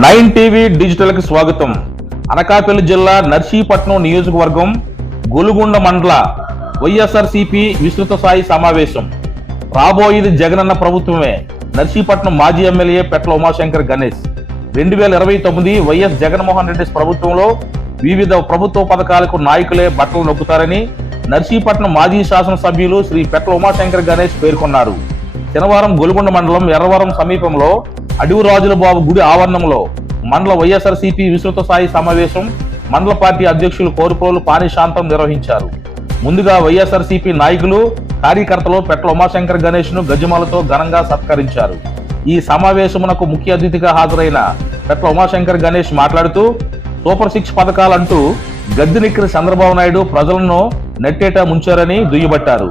9 TV digital కి స్వాగతం. అనకాపల్లి జిల్లా నర్సీపట్నం నియోజకవర్గం గొలుగొండ మండల వైఎస్ఆర్సీపీ విస్తృత స్థాయి సమావేశం. రాబోయేది జగనన్న ప్రభుత్వమే. నర్సీపట్నం మాజీ ఎమ్మెల్యే పెట్ల ఉమాశంకర్ గణేష్ 2029 వైఎస్ జగన్మోహన్ రెడ్డి ప్రభుత్వంలో వివిధ ప్రభుత్వ పథకాలకు నాయకులే బట్టలు నొక్కుతారని నర్సీపట్నం మాజీ శాసనసభ్యులు శ్రీ పెట్ల ఉమాశంకర్ గణేష్ పేర్కొన్నారు. శనివారం గొలుగొండ మండలం ఎర్రవరం సమీపంలో అడవిరాజుల బాబు గుడి ఆవరణంలో మండల వైఎస్ఆర్సీపీ విస్తృత స్థాయి సమావేశం మండల పార్టీ అధ్యక్షులు కోరుకోలు పానిశాంతం నిర్వహించారు. ముందుగా వైఎస్ఆర్సీపీ నాయకులు కార్యకర్తలు పెట్ల ఉమాశంకర్ గణేష్ ను గజమాలతో ఘనంగా సత్కరించారు. ఈ సమావేశమునకు ముఖ్య అతిథిగా హాజరైన పెట్ల ఉమాశంకర్ గణేష్ మాట్లాడుతూ సూపర్ 6 పథకాలంటూ గద్దెనెక్కిన చంద్రబాబు నాయుడు ప్రజలను నెట్టేట ముంచారని దుయ్యబట్టారు.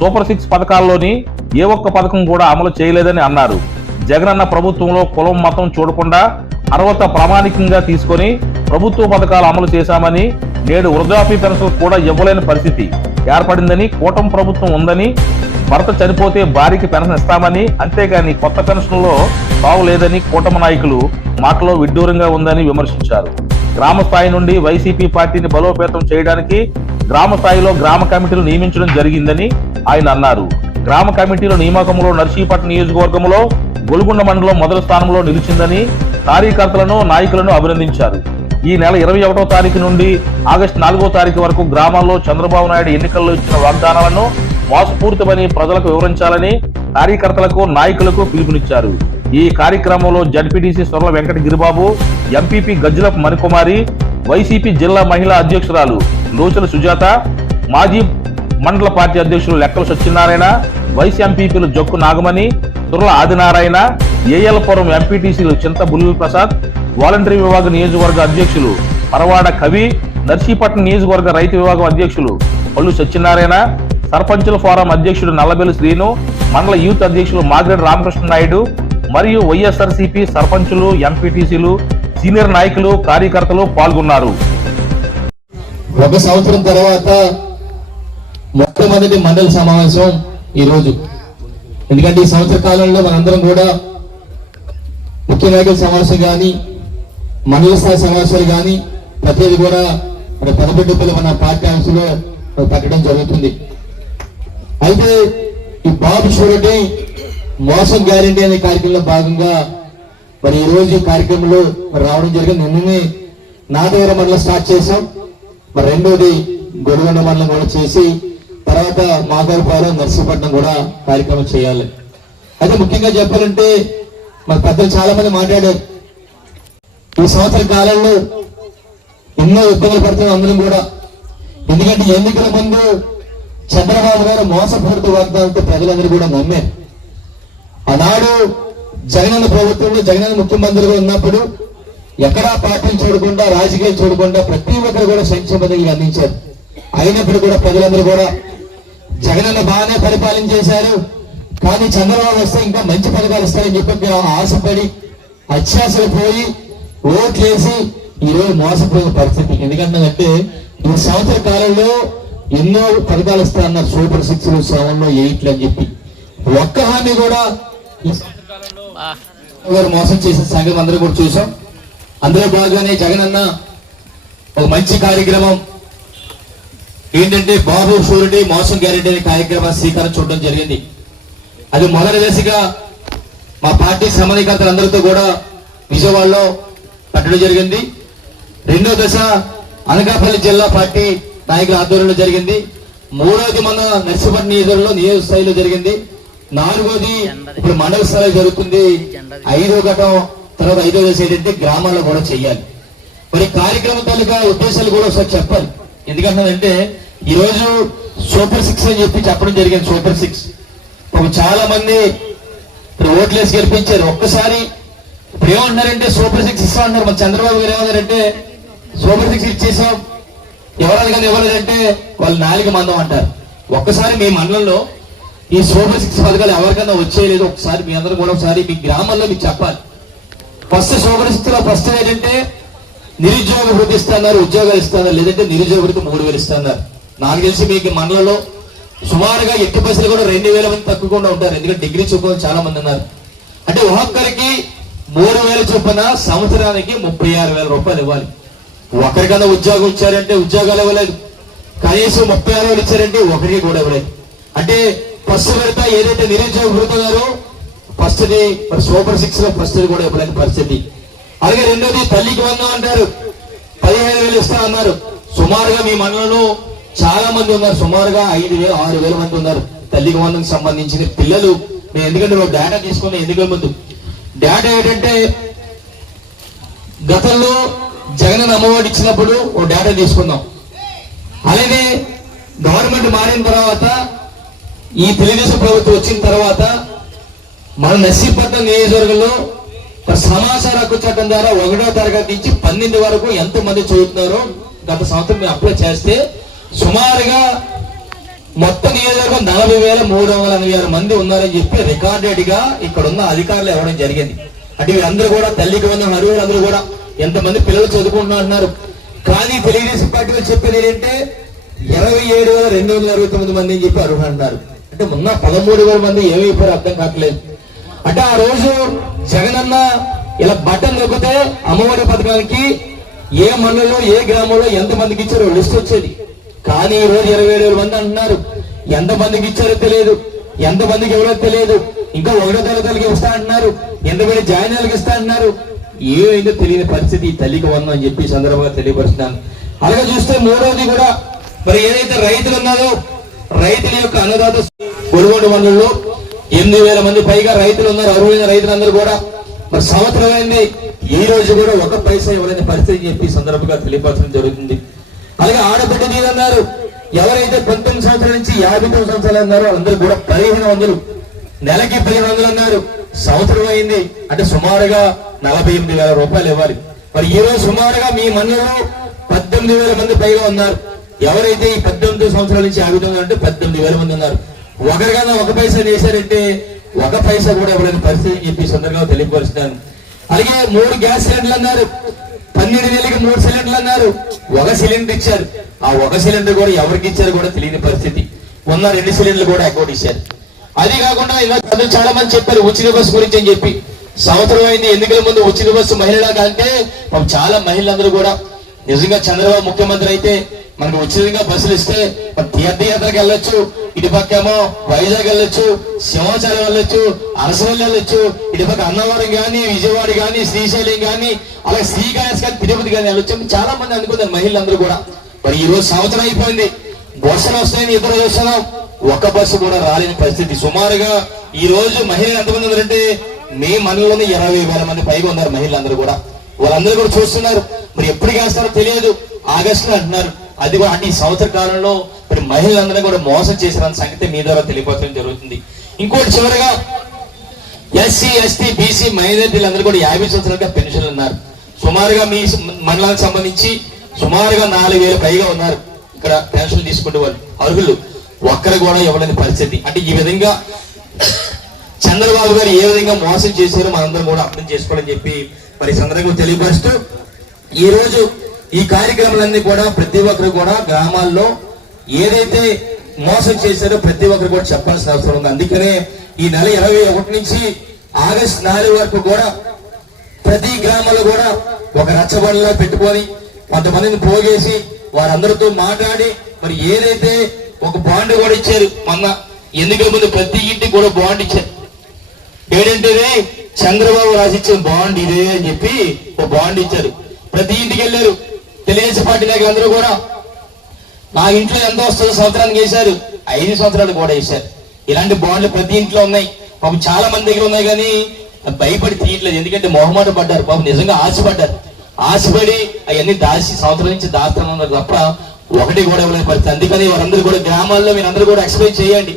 సూపర్ 6 పథకాల్లోని ఏ ఒక్క పథకం కూడా అమలు చేయలేదని అన్నారు. జగనన్న ప్రభుత్వంలో కులం మతం చూడకుండా అర్హత ప్రామాణికంగా తీసుకొని ప్రభుత్వ పథకాలు అమలు చేశామని, నేడు వృద్ధాప్య పెన్షన్ కూడా ఇవ్వలేని పరిస్థితి ఏర్పడిందని, కూటమి ప్రభుత్వం ఉందని, భర్త చనిపోతే భార్యకి పెన్షన్ ఇస్తామని, అంతేగాని కొత్త పెన్షన్లో తావులేదని కూటమి నాయకులు మాటలో విడ్డూరంగా ఉందని విమర్శించారు. గ్రామ స్థాయి నుండి వైసీపీ పార్టీని బలోపేతం చేయడానికి గ్రామ స్థాయిలో గ్రామ కమిటీలు నియమించడం జరిగిందని ఆయన అన్నారు. గ్రామ కమిటీల నియామకంలో నర్సీపట్నం నియోజకవర్గంలో గొలుగొండ మండలం మొదటి స్థానంలో నిలిచిందని కార్యకర్తలను నాయకులను అభినందించారు. ఈ నెల 21వ తారీఖు నుండి ఆగస్టు 4వ తారీఖు వరకు గ్రామాల్లో చంద్రబాబు నాయుడు ఎన్నికల్లో ఇచ్చిన వాగ్దానాలను మోసపూరితమని ప్రజలకు వివరించాలని కార్యకర్తలకు నాయకులకు పిలుపునిచ్చారు. ఈ కార్యక్రమంలో జడ్పీటీసీ సొర్ల వెంకట గిరిబాబు, ఎంపీపీ గజ్జలపు మణికుమారి, వైసీపీ జిల్లా మహిళా అధ్యక్షురాలు లోచల సుజాత, మాజీ మండల పార్టీ అధ్యక్షులు లెక్కల సత్యనారాయణ, వైస్ ఎంపీపీలు జక్కు నాగమణి, తుర్ల ఆదినారాయణ, ఏఎల్పురం ఎంపీటీసీలు చింత బుల్లుల ప్రసాద్, వాలంటరీ విభాగ నియోజకవర్గ అధ్యక్షులు పరవాడ కవి, నర్సీపట్నం నియోజకవర్గ రైతు విభాగం అధ్యక్షులు పల్లు సత్యనారాయణ, సర్పంచుల ఫోరం అధ్యక్షుడు నల్లబెల్లి శ్రీను, మండల యూత్ అధ్యక్షులు మాగిరెడ్డి రామకృష్ణ నాయుడు మరియు వైఎస్ఆర్సీపీ సర్పంచులు, ఎంపీటీసీలు, సీనియర్ నాయకులు, కార్యకర్తలు పాల్గొన్నారు. ఒక సంవత్సరం తర్వాత మొట్టమొదటి మండల సమావేశం ఈ రోజు. ఎందుకంటే ఈ సంవత్సర కాలంలో మనందరం కూడా ముఖ్య నాయకుల సమావేశం కానీ, మండల స్థాయి సమావేశాలు కానీ ప్రతిదీ కూడా మన పెద్దపెట్టుపల్లి మన పార్టీ ఆఫీసులో పెట్టడం జరుగుతుంది. అయితే ఈ బాబు షూరిటీ మోసం గ్యారెంటీ అనే కార్యక్రమంలో భాగంగా మరి ఈ రోజు ఈ కార్యక్రమంలో రావడం జరిగింది. నిన్ననే నాదవరం మండలం స్టార్ట్ చేశాం. మరి రెండోది గొలుగొండ మండలం కూడా చేసి తర్వాత మాగారిపాలెం, నర్సీపట్నం కూడా కార్యక్రమం చేయాలి. అయితే ముఖ్యంగా చెప్పాలంటే మన పెద్దలు చాలా మంది మాట్లాడారు. ఈ సంవత్సర కాలంలో ఎన్నో ఇబ్బందులు పడుతున్నాం అందరం కూడా. ఎందుకంటే ఎన్నికల ముందు చంద్రబాబు గారు మోసపూరిత వాగ్దానంతో ప్రజలందరూ కూడా నమ్మారు. ఆనాడు జగనన్న ప్రభుత్వంలో జగనన్న ముఖ్యమంత్రిగా ఉన్నప్పుడు ఎక్కడా పార్టీలు చూడకుండా, రాజకీయాలు చూడకుండా ప్రతి ఒక్కరు కూడా సంక్షేమ పథకాలు అందించారు. అయినప్పుడు కూడా ప్రజలందరూ కూడా జగనన్న బాగానే పరిపాలన చేశారు, కానీ చంద్రబాబు వస్తే ఇంకా మంచి పథకాలు ఇస్తారని చెప్పి ఆశపడి అత్యాశలు పోయి ఓట్లేసి ఈరోజు మోసపోయిన పరిస్థితి. ఎందుకంటే ఈ సంవత్సర కాలంలో ఎన్నో పథకాలు ఇస్తారన్నారు. సూపర్ 6, 7, 8 అని చెప్పి ఒక్క హామీ కూడా ఈ సంవత్సర కాలంలో మోసం చేసిన సంగతి అందరూ కూడా చూసాం. అందులో భాగంగానే జగనన్న ఒక మంచి కార్యక్రమం ఏంటంటే బాబు షూరిటీ మోసం గ్యారెంటీ అనే కార్యక్రమాన్ని శ్రీకారం చూడడం జరిగింది. అది మొదటి దశగా మా పార్టీ సమన్వయకర్తలందరితో కూడా విజయవాడలో పెట్టడం జరిగింది. రెండో దశ అనకాపల్లి జిల్లా పార్టీ నాయకుల ఆధ్వర్యంలో జరిగింది. మూడోది మన నర్సీపట్నం నియోజకవర్గంలో నియోజక స్థాయిలో జరిగింది. నాలుగోది ఇప్పుడు మండల స్థాయిలో జరుగుతుంది. 5వ ఘటం తర్వాత 5వ దశ ఏంటంటే గ్రామాల్లో కూడా చెయ్యాలి. మరి కార్యక్రమం తాలూకా ఉద్దేశాలు కూడా ఒకసారి చెప్పాలి. ఎందుకంటే ఈ రోజు సూపర్ 6 అని చెప్పి చెప్పడం జరిగింది. సూపర్ 6 చాలా మంది ఓట్లేసి గెలిపించారు. ఒక్కసారి ఇప్పుడు ఏమంటున్నారంటే సూపర్ 6 ఇస్తా అంటారు. మన చంద్రబాబు గారు ఏమన్నారంటే సూపర్ 6 ఇచ్చేసాం, ఎవరైనా కానీ ఇవ్వలేదంటే వాళ్ళు 4 మందం అంటారు. ఒక్కసారి మీ మండలంలో ఈ సూపర్ 6 పథకాలు ఎవరికైనా వచ్చేయలేదు ఒకసారి మీ అందరూ కూడా ఒకసారి మీ గ్రామాల్లో మీకు చెప్పాలి. ఫస్ట్ సూపర్ 6 లో ఫస్ట్ ఏంటంటే నిరుద్యోగ వృద్ధి ఇస్తున్నారు, ఉద్యోగాలు ఇస్తున్నారు, లేదంటే నిరుద్యోగ వృద్ధి 3000 ఇస్తున్నారు. నాకు తెలిసి మీకు మండలంలో సుమారుగా ఎట్టి బస్సులు కూడా 2000 మంది తక్కువకుండా ఉంటారు. ఎందుకంటే డిగ్రీ చదువుకుని చాలా మంది ఉన్నారు. అంటే ఒక్కొక్కరికి 3,000 చొప్పున సంవత్సరానికి 36,000 రూపాయలు ఇవ్వాలి. ఒకరికన్నా ఉద్యోగం ఇచ్చారంటే ఉద్యోగాలు ఇవ్వలేదు, కనీసం 36,000 ఇచ్చారంటే ఒకరికి కూడా ఇవ్వలేదు. అంటే ఫస్ట్ విడత ఏదైతే నిరుద్యోగ భృతున్నారో ఫస్ట్ది సూపర్ 6 లో ఫస్ట్ది కూడా ఇవ్వలేని పరిస్థితి. అలాగే రెండోది తల్లికి వందనం అంటారు, 15,000 ఇస్తా అన్నారు. సుమారుగా మీ మండలంలో చాలా మంది ఉన్నారు, సుమారుగా 5,000 6,000 మంది ఉన్నారు తల్లికి వందనకు సంబంధించిన పిల్లలు. నేను ఎందుకంటే ఒక డేటా తీసుకున్న ఎన్నికల ముందు డేటా ఏంటంటే గతంలో జగన్ అమ్మఒడి ఇచ్చినప్పుడు ఓ డేటా తీసుకుందాం. అలాగే గవర్నమెంట్ మారిన తర్వాత ఈ తెలుగుదేశం ప్రభుత్వం వచ్చిన తర్వాత మన నర్సీపట్నం నియోజకవర్గంలో సమాచార హక్కు చట్టం ద్వారా 1వ తరగతి నుంచి 12 వరకు ఎంత మంది చదువుతున్నారో గత సంవత్సరం మేము అప్లై చేస్తే సుమారుగా మొత్తం నియోజకవర్గం 40,386 మంది ఉన్నారని చెప్పి రికార్డెడ్ గా ఇక్కడ ఉన్న అధికారులు ఇవ్వడం జరిగింది. అంటే వీళ్ళందరూ కూడా తల్లికి వందనం అర్హులందరూ కూడా ఎంతమంది పిల్లలు చదువుకుంటున్నారు. కానీ తెలుగుదేశం పార్టీలో చెప్పేది ఏంటంటే 27,269 మంది అని చెప్పి అర్హులు అంటున్నారు. అంటే మొన్న 13,000 మంది ఏమైపోయారో అర్థం కావట్లేదు. అంటే ఆ రోజు జగనన్న ఇలా బటన్ నొక్కితే అమ్మఒడి పథకానికి ఏ మండలంలో ఏ గ్రామంలో ఎంత మందికి ఇచ్చారో లిస్ట్ వచ్చేది. కానీ ఈ రోజు 27,000 మంది అంటున్నారు. ఎంత మందికి ఇచ్చారో తెలియదు, ఎంత మందికి ఎవరో తెలియదు. ఇంకా 1వ తరగతికి ఇస్తా అంటున్నారు, ఎంతమంది జాయినాలకు ఇస్తా అంటున్నారు. ఏమైందో తెలియని పరిస్థితి ఈ తల్లికి వందనం అని చెప్పి సందర్భంగా తెలియపరుస్తున్నాను. అలాగే చూస్తే మూడవది కూడా మరి ఏదైతే రైతులు ఉన్నారో రైతుల యొక్క అన్నదాత గొలుగొండ మండలంలో 8,000 మంది పైగా రైతులు ఉన్నారు. అర్హులైన రైతులందరూ కూడా మరి సంవత్సరం అయింది, ఈ రోజు కూడా 1 పైసా ఇవ్వలేని పరిస్థితి చెప్పి సందర్భంగా తెలియపరచడం జరుగుతుంది. అలాగే ఆడబిడ్డ నీళ్ళు అన్నారు, ఎవరైతే 19 సంవత్సరాల నుంచి 59 సంవత్సరాలు అన్నారో వాళ్ళందరూ కూడా 1,500, నెలకి 1,500 అన్నారు. సంవత్సరం అయింది అంటే సుమారుగా 48,000 రూపాయలు ఇవ్వాలి. మరి ఈ రోజు సుమారుగా మీ మండలంలో 18,000 మంది పైగా ఉన్నారు. ఎవరైతే ఈ 18 సంవత్సరాల నుంచి 59 అంటే 18,000 మంది ఉన్నారు. ఒకరికన్నా 1 పైసా చేశారంటే 1 పైసా కూడా ఇవ్వలేని పరిస్థితి చెప్పి సందర్భంగా తెలియపరుస్తున్నాను. అలాగే 3 గ్యాస్ సిలిండర్లు అన్నారు, 12 నెలలకి 3 సిలిండర్లు అన్నారు. 1 సిలిండర్ ఇచ్చారు, ఆ 1 సిలిండర్ కూడా ఎవరికి ఇచ్చారు కూడా తెలియని పరిస్థితి. ఉన్న 2 సిలిండర్లు కూడా అకౌంట్ ఇచ్చారు. అది కాకుండా ఇలా చాలా మంది చెప్పారు ఉచిత బస్సు గురించి అని చెప్పి. సంవత్సరం అయింది, ఎన్నికల ముందు ఉచిత బస్సు మహిళలకు అంటే చాలా మహిళలందరూ కూడా నిజంగా చంద్రబాబు ముఖ్యమంత్రి అయితే మనకు ఉచితంగా బస్సులు ఇస్తే తీర్థయాత్రకు వెళ్ళొచ్చు, ఇటు పక్కేమో వైజాగ్ వెళ్ళొచ్చు, సింహాచలం వెళ్ళొచ్చు, అరసవల్లి వెళ్ళొచ్చు, ఇటు పక్క అన్నవరం కానీ విజయవాడ కానీ శ్రీశైలం కానీ అలాగే శ్రీకాళహస్తి కానీ తిరుపతి కానీ వెళ్ళొచ్చు. చాలా మంది అనుకున్నారు మహిళలందరూ కూడా. మరి ఈ రోజు సంవత్సరం అయిపోయింది, బస్సులు వస్తాయని ఎదురు చూస్తున్నాం, 1 బస్సు కూడా రాలేని పరిస్థితి. సుమారుగా ఈ రోజు మహిళలు ఎంతమంది ఉన్నారంటే మీ మనలోనే 20,000 మంది పైగా ఉన్నారు మహిళలందరూ కూడా. వాళ్ళందరూ కూడా చూస్తున్నారు. మరి ఎప్పటికి వేస్తారో తెలియదు, ఆగస్టులో అంటున్నారు. అది కూడా అంటే ఈ సంవత్సర కాలంలో మరి మహిళలందరూ కూడా మోసం చేసిన సంగతి మీ ద్వారా తెలియపరచడం జరుగుతుంది. ఇంకోటి చివరిగా ఎస్సీ ఎస్టీ బీసీ మైనారిటీలందరూ కూడా 50 సంవత్సరాలుగా పెన్షన్లు ఉన్నారు. సుమారుగా మీ మండలానికి సంబంధించి సుమారుగా 4,000 పైగా ఉన్నారు ఇక్కడ పెన్షన్లు తీసుకునే వాళ్ళు అర్హులు. ఒక్కరు కూడా ఇవ్వలేని పరిస్థితి. అంటే ఈ విధంగా చంద్రబాబు గారు ఏ విధంగా మోసం చేశారో మనందరం కూడా అర్థం చేసుకోవాలని చెప్పి మరి సందర్భంగా తెలియపరుస్తూ ఈ రోజు ఈ కార్యక్రమాలన్నీ కూడా ప్రతి ఒక్కరు కూడా గ్రామాల్లో ఏదైతే మోసం చేశారో ప్రతి ఒక్కరు కూడా చెప్పాల్సిన అవసరం ఉంది. అందుకనే ఈ నెల 21 నుంచి ఆగస్టు 4 వరకు కూడా ప్రతి గ్రామంలో కూడా ఒక రచ్చబండలో పెట్టుకొని కొంతమందిని పోగేసి వారందరితో మాట్లాడి మరి ఏదైతే ఒక బాండ్ కూడా ఇచ్చారు. మొన్న ఎన్నికల ముందు ప్రతి ఇంటికి కూడా బాండ్ ఇచ్చారు. ఏంటంటే చంద్రబాబు రాసిచ్చిన బాండ్ ఇదే అని చెప్పి ఒక బాండ్ ఇచ్చారు. ప్రతి ఇంటికి వెళ్ళారు తెలుగుదేశం పార్టీ నాయకులందరూ కూడా. నా ఇంట్లో ఎంత వస్తుందో సంవత్సరానికి వేశారు, 5 సంవత్సరాలు కూడా వేశారు. ఇలాంటి బాండ్లు ప్రతి ఇంట్లో ఉన్నాయి. పాపం చాలా మంది దగ్గర ఉన్నాయి కానీ భయపడి తీయట్లేదు. ఎందుకంటే మొహమాట పడ్డారు, పాపం నిజంగా ఆశపడ్డారు. ఆశపడి అవన్నీ దాచి సంవత్సరం నుంచి దాస్తున్నారు తప్ప ఒకటి కూడా ఇవ్వలేని పరిస్థితి. అందుకని వారందరూ కూడా గ్రామాల్లో మీరందరూ కూడా ఎక్స్ప్లెయిన్ చేయండి.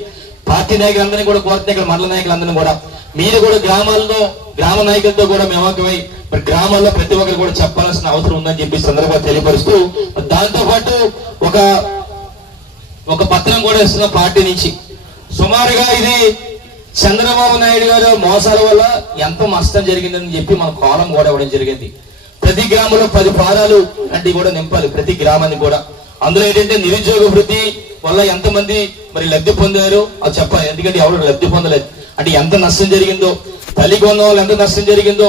పార్టీ నాయకులందరినీ కూడా కోరుతున్న ఇక్కడ మండల నాయకులందరినీ కూడా మీరు కూడా గ్రామాల్లో గ్రామ నాయకులతో కూడా మేమకమై మరి గ్రామాల్లో ప్రతి ఒక్కరు కూడా చెప్పాల్సిన అవసరం ఉందని చెప్పి సందర్భంగా తెలియపరుస్తూ దాంతో పాటు ఒక పత్రం కూడా ఇస్తున్న పార్టీ నుంచి. సుమారుగా ఇది చంద్రబాబు నాయుడు గారు మోసాల వల్ల ఎంత నష్టం జరిగిందని చెప్పి మన కాలం కూడా ఇవ్వడం జరిగింది. ప్రతి గ్రామంలో 10 ఫారాలు అంటే కూడా నింపాలి ప్రతి గ్రామాన్ని కూడా. అందులో ఏంటంటే నిరుద్యోగ వృద్ధి వల్ల ఎంతమంది మరి లబ్ధి పొందారు అది చెప్పాలి. ఎందుకంటే ఎవరు లబ్ధి పొందలేదు అంటే ఎంత నష్టం జరిగిందో తల్లి కొన్న వాళ్ళు ఎంత నష్టం జరిగిందో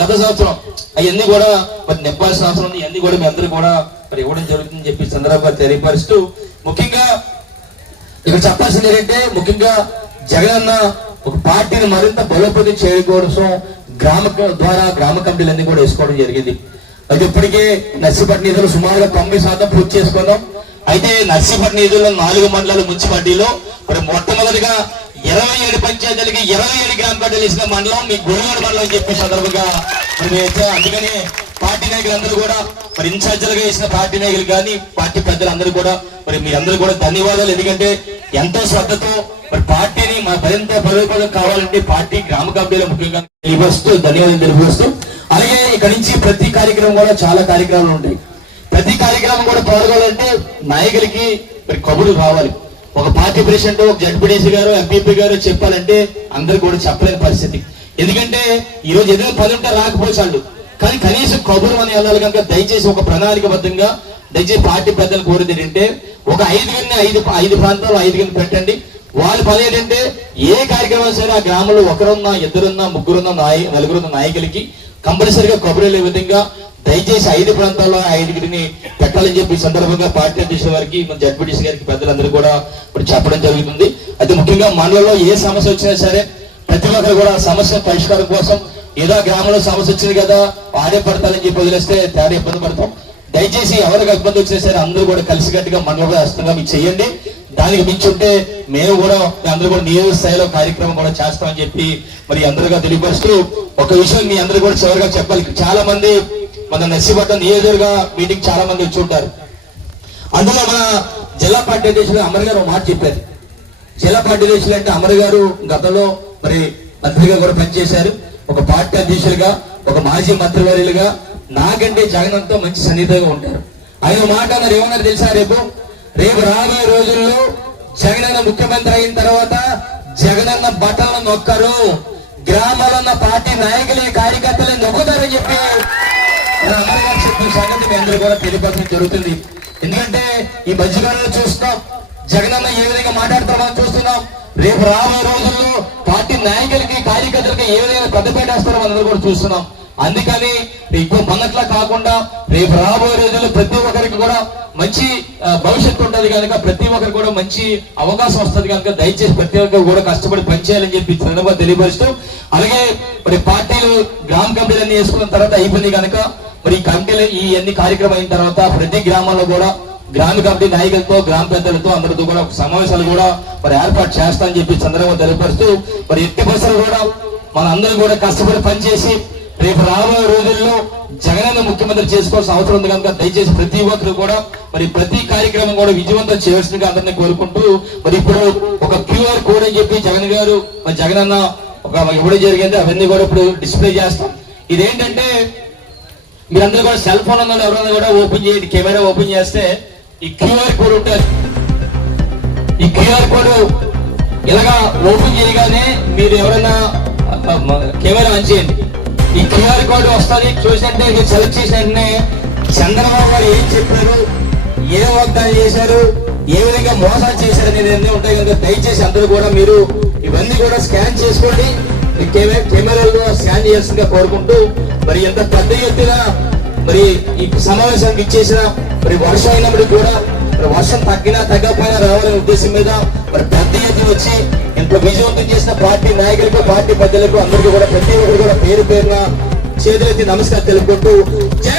గత సంవత్సరం అవన్నీ కూడా మరి నింపాల్సిన అవసరం ఉంది. ఇవన్నీ కూడా మీ అందరూ కూడా మరి ఇవ్వడం జరుగుతుందని చెప్పి సందర్భంగా తెలియపరుస్తూ, ముఖ్యంగా ఇక్కడ చెప్పాల్సింది ఏంటంటే, ముఖ్యంగా జగన్ అన్న ఒక పార్టీని మరింత బలోపేతం చేయడం కోసం గ్రామ కమిటీలన్నీ కూడా వేసుకోవడం జరిగింది. అది ఇప్పటికే నర్సీపట్నం నిధులు సుమారుగా 90% పూర్తి చేసుకున్నాం. అయితే నర్సీపట్నం నిధుల్లో 4 మండలాల మున్సిపాలిటీలో మరి మొట్టమొదటిగా 27 పంచాయతీలకి 27 గ్రామ పంచాయతీలు ఇచ్చిన మండలం మీ గుడివాడ మండలం అని చెప్పే సందర్భంగా మరి అందుకని పార్టీ నాయకులందరూ కూడా మరి ఇన్ఛార్జీలుగా వేసిన పార్టీ నాయకులు కానీ పార్టీ పెద్దలందరూ కూడా మరి మీ అందరూ కూడా ధన్యవాదాలు. ఎందుకంటే ఎంతో శ్రద్ధతో మరి పార్టీని మరింత బలోపేతం కావాలంటే పార్టీ గ్రామ కమిటీలో ముఖ్యంగా తెలియవస్తూ ధన్యవాదాలు తెలియవస్తూ, అలాగే ఇక్కడి నుంచి ప్రతి కార్యక్రమం కూడా చాలా కార్యక్రమాలు ఉంటాయి. ప్రతి కార్యక్రమం కూడా పాల్గొనాలంటే నాయకులకి మరి కబుర్లు రావాలి. ఒక పార్టీ ప్రెసిడెంట్, ఒక జడ్పీటీసీ గారు, ఎంపీపీ గారు చెప్పాలంటే అందరికి కూడా చెప్పలేని పరిస్థితి. ఎందుకంటే ఈ రోజు ఏదైనా పని ఉంటే రాకపోవచ్చు, కానీ కనీసం కబురు అని వెళ్ళాలి కనుక దయచేసి ఒక ప్రణాళికబద్ధంగా దయచేసి పార్టీ పెద్దలు కోరేది ఏంటంటే, ఒక 5 ప్రాంతాల్లో 5 పెట్టండి. వాళ్ళ పని ఏంటంటే ఏ కార్యక్రమం సరే ఆ గ్రామంలో ఒకరున్నా, ఇద్దరున్నా, ముగ్గురున్నా, నలుగురున్న నాయకులకి కంపల్సరిగా కబురు వెళ్ళే విధంగా దయచేసి 5 ప్రాంతాల్లో 5 పెట్టాలని చెప్పి సందర్భంగా పార్టీ అధ్యక్షుల వారికి, మన జడ్పీటీసీ గారికి పెద్దలందరూ కూడా ఇప్పుడు చెప్పడం జరుగుతుంది. అయితే ముఖ్యంగా మండలంలో ఏ సమస్య వచ్చినా సరే ప్రతి ఒక్కరు కూడా సమస్య పరిష్కారం కోసం ఏదో గ్రామంలో సమస్య వచ్చింది కదా ఆడే పడతాలని చెప్పి వదిలేస్తే తేడా ఇబ్బంది పడతాం. దయచేసి ఎవరికి ఇబ్బంది వచ్చినా సరే అందరూ కూడా కలిసికట్టుగా మండలంలో హస్తంగా మీకు చేయండి. దానికి మించుంటే మేము కూడా అందరూ కూడా నియోజక స్థాయిలో కార్యక్రమం కూడా చేస్తామని చెప్పి మరి అందరుగా తెలియపరుస్తూ, ఒక విషయం మీ అందరూ కూడా చివరిగా చెప్పాలి. చాలా మంది మన నర్సీపట్నం నియోజకవర్గ మీటింగ్ చాలా మంది వచ్చి ఉంటారు. అందులో మన జిల్లా పార్టీ అధ్యక్షులు అమర్ గారు ఒక మాట చెప్పారు. జిల్లా పార్టీ అధ్యక్షులు అంటే అమర్ గారు గతంలో మరి మంత్రిగా కూడా పనిచేశారు. ఒక పార్టీ అధ్యక్షులుగా, ఒక మాజీ మంత్రివర్యులుగా నాకంటే జగన్తో మంచి సన్నిహితంగా ఉంటారు. ఆయన మాట అన్నారు, ఏమన్నారు తెలుసా, రేపు రాబోయే రోజుల్లో జగనన్న ముఖ్యమంత్రి అయిన తర్వాత జగనన్న బట్టలను నొక్కరు, గ్రామాల్లో ఉన్న పార్టీ నాయకులు కార్యకర్తలు నొక్కుతారని చెప్పి అమర్ గారు చెప్పిన సంగతి మీ అందరూ కూడా తెలియపరచడం జరుగుతుంది. ఎందుకంటే ఈ మధ్యకాలంలో చూస్తున్నాం జగనన్న ఏ విధంగా మాట్లాడతామో చూస్తున్నాం. రేపు రాబోయే రోజుల్లో పార్టీ నాయకులకి కార్యకర్తలకి ఏ విధంగా పెద్దపేట వేస్తారో అందరూ కూడా చూస్తున్నాం. అందుకని ఇంకో మొన్నట్లా కాకుండా రేపు రాబోయే రోజుల్లో ప్రతి ఒక్కరికి కూడా మంచి భవిష్యత్తు ఉంటుంది కనుక, ప్రతి ఒక్కరికి కూడా మంచి అవకాశం వస్తుంది కనుక దయచేసి ప్రతి ఒక్కరు కూడా కష్టపడి పనిచేయాలని చెప్పి సందర్భంగా తెలియపరుస్తూ, అలాగే మరి పార్టీలు గ్రామ కమిటీలన్నీ వేసుకున్న తర్వాత అయిపోయింది కనుక మరి ఈ కమిటీలు ఈ అన్ని కార్యక్రమం అయిన తర్వాత ప్రతి గ్రామంలో కూడా గ్రామ కమిటీ నాయకులతో, గ్రామ పెద్దలతో అందరితో కూడా సమావేశాలు కూడా మరి ఏర్పాటు చేస్తామని చెప్పి సందర్భంగా తెలియపరుస్తూ, మరి ఎట్టి బస్సులు కూడా మన అందరూ కూడా కష్టపడి పనిచేసి రేపు రాబోయే రోజుల్లో జగనన్న ముఖ్యమంత్రి చేసుకోవాల్సిన అవసరం ఉంది కనుక దయచేసి ప్రతి ఒక్కరు కూడా మరి ప్రతి కార్యక్రమం కూడా విజయవంతం చేయవలసిందిగా అందరినీ కోరుకుంటూ, మరి ఇప్పుడు ఒక QR కోడ్ అని చెప్పి జగన్ గారు మరి జగనన్న ఒక ఇవ్వడం జరిగింది. అవన్నీ కూడా ఇప్పుడు డిస్ప్లే చేస్తాం. ఇదేంటంటే మీరందరూ కూడా సెల్ ఫోన్ ఉన్న ఎవరైనా కూడా ఓపెన్ చేయండి, కెమెరా ఓపెన్ చేస్తే ఈ QR కోడ్ ఉంటుంది. ఈ QR కోడ్ ఇలాగా ఓపెన్ చేయగానే మీరు ఎవరైనా కెమెరా ఆన్ చేయండి, ఈ QR కోడ్ వస్తుంది. చూసంటే మీరు సెలెక్ట్ చేసిన వెంటనే చంద్రబాబు గారు ఏం చెప్పారు, ఏ వాగ్దానం చేశారు, ఏ విధంగా మోసాలు చేశారు అనేది అన్నీ ఉంటాయి కనుక దయచేసి అందరూ కూడా మీరు ఇవన్నీ కూడా స్కాన్ చేసుకోండి. కెమెరాలో స్కాన్ చేయాల్సిందిగా కోరుకుంటూ, మరి ఎంత పెద్ద ఎత్తున మరి ఈ సమావేశానికి ఇచ్చేసిన మరి వర్షం అయినప్పుడు కూడా మరి వర్షం తగ్గినా తగ్గకపోయినా రావాలనే ఉద్దేశం మీద మరి పెద్ద ఎత్తున వచ్చి ఇంత విజయవంతం చేసిన పార్టీ నాయకులకు, పార్టీ పెద్దలకు అందరికీ కూడా ప్రతి ఒక్కరు కూడా పేరు పేరున చేతులెత్తి నమస్కారం తెలుపుకుంటూ జై